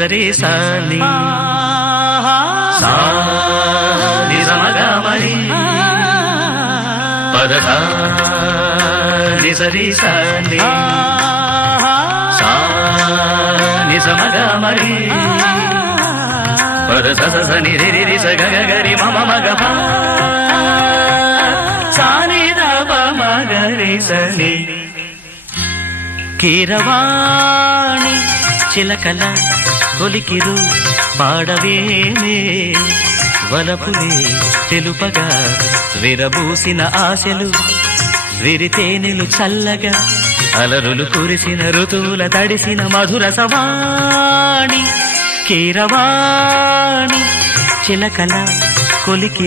నిజరి సాని సా నిజమగమరి పదధ నిజరి సాని సా నిజమగమరి పదధ స ని రి రి స గ గ రి మ మ గ ప సా ని ద ప మ గ రి స ని కీరవాణి చిలకల కొలికిరు పాడవేమే వలపులే తెలుపగా విరబూసిన ఆశలు విరితేనెలు చల్లగా అలరులు కురిసిన ఋతువుల తడిసిన మధుర సవాణి కీరవాణి చిలకల కొలికిరు